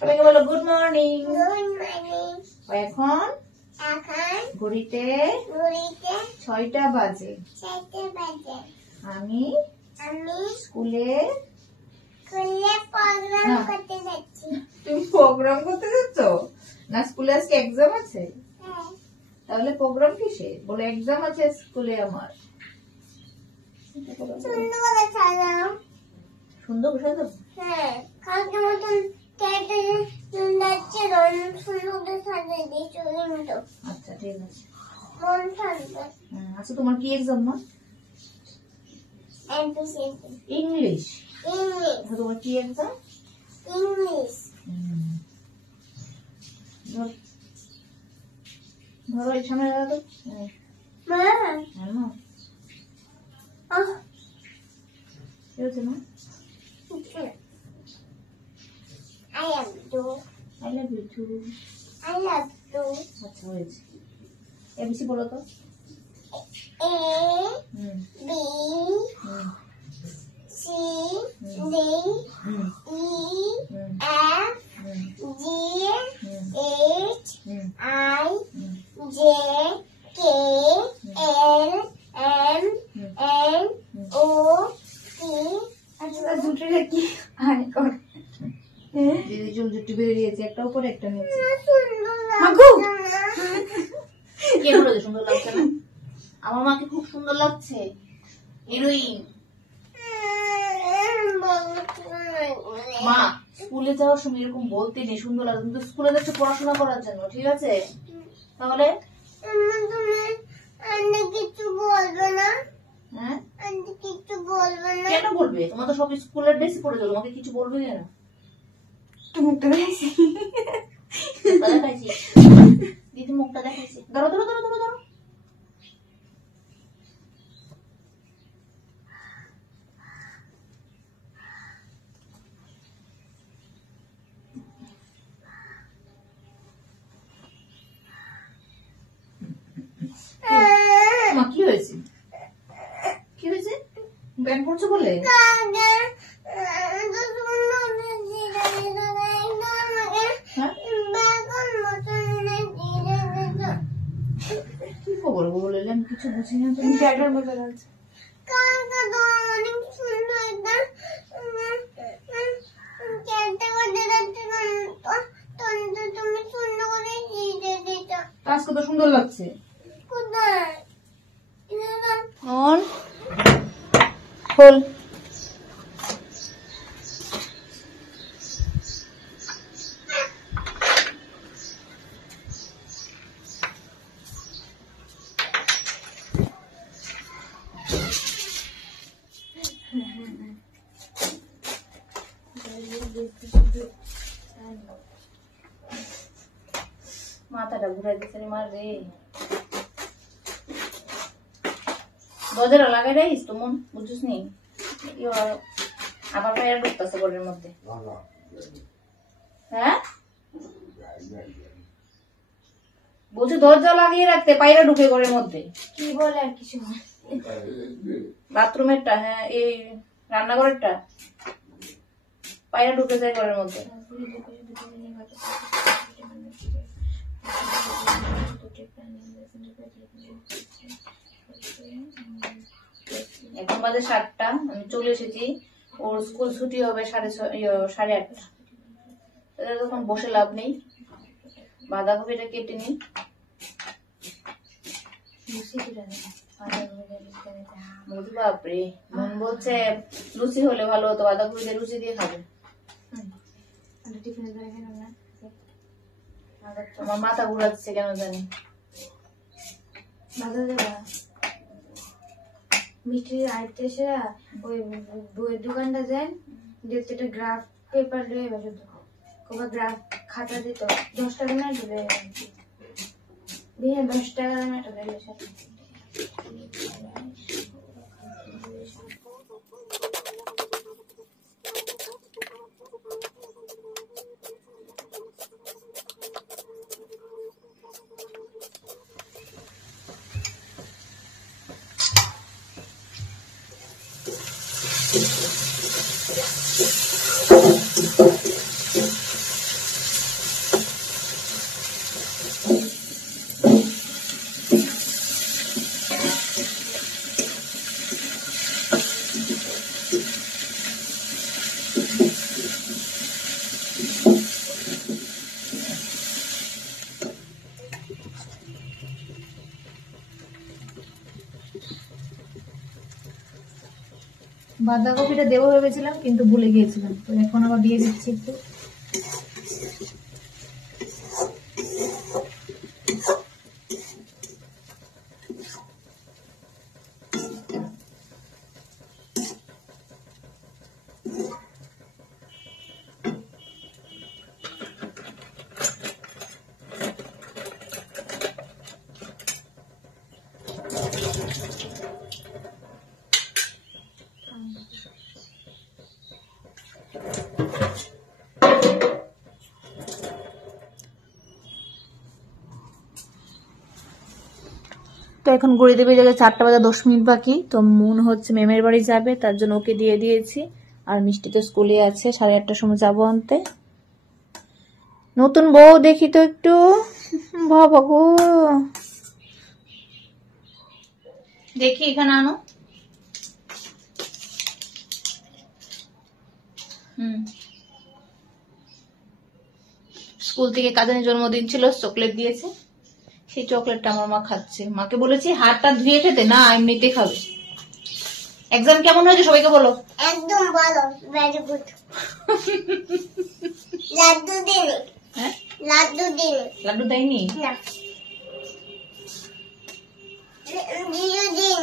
সবাইকে বলো good morning. এখন ঘড়িতে 6টা বাজে। আমি স্কুলে প্রোগ্রাম করতে যাচ্ছি। তুমি প্রোগ্রাম করতে যাচ্ছ না? স্কুলে আজকে এক্সাম আছে? তাহলে প্রোগ্রাম কিসে? বলে এক্সাম আছে স্কুলে আমার। সুন্দর বসে যাবো। হ্যাঁ, কালকে মতন আচ্ছা ঠিক আছে। আচ্ছা তোমার কি এক্সাম মা? ইংলিশ। তোমার কি এক্সাম? ইংলিশ। ধরো এই সামনে দাও। কি হচ্ছে না? I love you. I love you too. I love you. আচ্ছা হয়েছে। এবিসি বলো তো। A B C D E F G H I J K L M N O P। আচ্ছা দুটোরে কি আয় কর। দিদি চুলচুটি বেরিয়েছে, একটা উপরে একটা নিচে। সুন্দর লাগছে না? আমার মাকে খুব সুন্দর লাগছে। হিরোইন। মা স্কুলে যাওয়ার সময় এরকম বলতে নেই সুন্দর লাগছে, কিন্তু স্কুলে যাচ্ছে পড়াশোনা করার জন্য, ঠিক আছে? তাহলে কিছু বলবে না? হ্যাঁ কিছু বলবে না? কেন বলবে? তোমার তো সব স্কুলের ড্রেস পরে যাবো, তোমাকে কিছু বলবে না? মুখটা দেখাইছি, দিদি মুখটা দেখাইছি। ধরো ধরো ধরো ধরো ধরো। মা কি হয়েছে? কি হয়েছে? ব্যান্ড পড়ছো বলে? কি খবর বলে? আমি কিছু বুঝি না। তুমি ড্যাডার মতো লাগছে। আজকে তো সুন্দর লাগছে। অন খোল। মাথাটা ঘুরাই দিচ্ছে মার রে। দরজাটা লাগাই রাখিস তো মন, বুঝছিস নি? আবার পায়রা ঢুকতেছে ঘরের মধ্যে। হ্যাঁ বলছি দরজা লাগিয়ে রাখতে, পায়রা ঢুকে ঘরের মধ্যে। কি বলে আর কিছু? বাথরুমেরটা, হ্যাঁ এই রান্নাঘরেরটা পায়রা ঢুকে যায় ঘরের মধ্যে। এখন বাজে 7টা, আমি চলে এসেছি। ওর স্কুল ছুটি হবে 8:30। তখন বসে লাভ নেই, বাঁধাকপিটা কেটে নি। বাপরে মন বলছে লুচি হলে ভালো হতো, বাঁধাকপি দিয়ে লুচি দিয়ে খাবে। আমার মাথা ঘুরাচ্ছে কেন জানি। মিষ্টির আইতে এসে ওই বইয়ের দোকানটা যান, দেখতে একটা গ্রাফ পেপার দিয়ে গ্রাফ খাতা দিত 10 টাকা না দেবে, 10 টাকা না একটা দেবে। বাঁধাকপিটা দেবো ভেবেছিলাম কিন্তু ভুলে গিয়েছিলাম, তো এখন আবার দিয়ে দিচ্ছি একটু। তো এখন ঘড়িতে বেজে গেছে 8টা বাজে 10 মিনিট বাকি। তো মন হচ্ছে মেমের বাড়ি যাবে, তার জন্য ওকে দিয়ে দিয়েছি। আর মিষ্টি তো স্কুলে আছে, 8:30টার সময় যাবো আনতে। নতুন বউ দেখি তো একটু, বাবা গো দেখি এখানে আনো। স্কুল থেকে কাজের জন্মদিন ছিল, চকলেট দিয়েছে। সেই চকলেটটা আমার মা খাচ্ছে। মাকে বলেছি হাতটা ধুয়ে খেতে, না এমনিতে খাবে। এক্সাম কেমন হয়েছে সবাইকে বলো। একদম ভালো, ভেরি গুড। লাড্ডু দিন। হ্যাঁ লাড্ডু দিন। লাড্ডু দেয়নি না, জিজু দিন।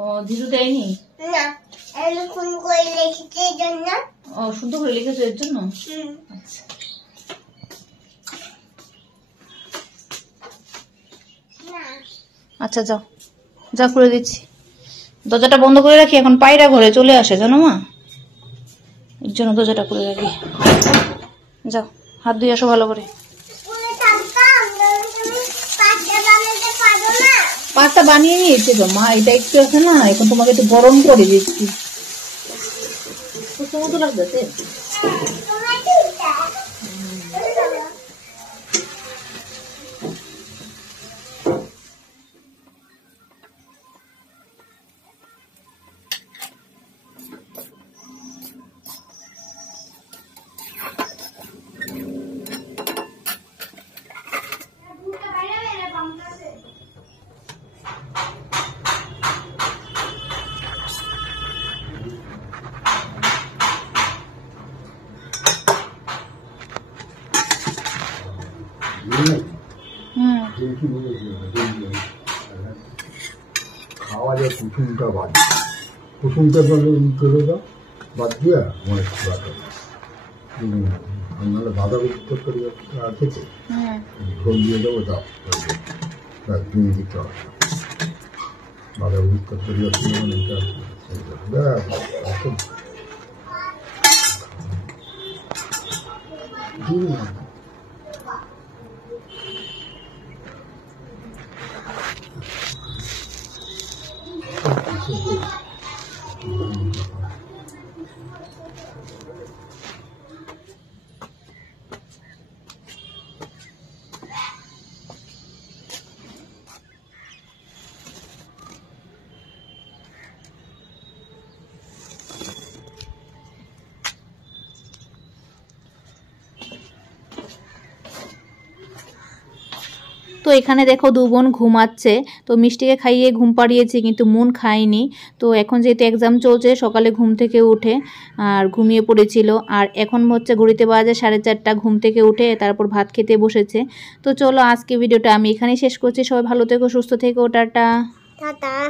ও জিজু দেয়নি না, আমি ফোন করে লিখেছি এর জন্য। ও সুন্দর করে লিখেছো এর জন্য। আচ্ছা আচ্ছা যাও, যা করে দিচ্ছি। দরজাটা বন্ধ করে রাখি, এখন পায়রা ঘরে চলে আসে জানো মা, এর জন্য দরজাটা করে রাখি। যাও হাত ধুয়ে আসো ভালো করে। পাস্তা বানিয়ে নিয়েছে তো মা, এটা একটু আছে না, এখন তোমাকে একটু গরম করে দিচ্ছি। খুব মতো লাগতেছে। খাওয়া যায় কুসুমটা বাদ, কুসুমটা করে দাও বাদ দিয়ে মনে নাহলে বাঁধাকপি তরকারি আছে তো, ঝোল দিয়ে দেবো, দাও তুমি দিতে হবে। বাঁধাকপি তরকারি আছে মানে এটা তো এখানে দেখো দু বোন ঘুমাচ্ছে। তো মিষ্টিকে খাইয়ে ঘুম পাড়িয়েছি, কিন্তু মন খায়নি। তো এখন যেহেতু এক্সাম চলছে, সকালে ঘুম থেকে উঠে আর ঘুমিয়ে পড়েছিল। আর এখন হচ্ছে ঘড়িতে বাজে 4:30, ঘুম থেকে উঠে তারপর ভাত খেতে বসেছে। তো চলো আজকে ভিডিওটা আমি এখানেই শেষ করছি। সবাই ভালো থেকো, সুস্থ থেকো, টাটা।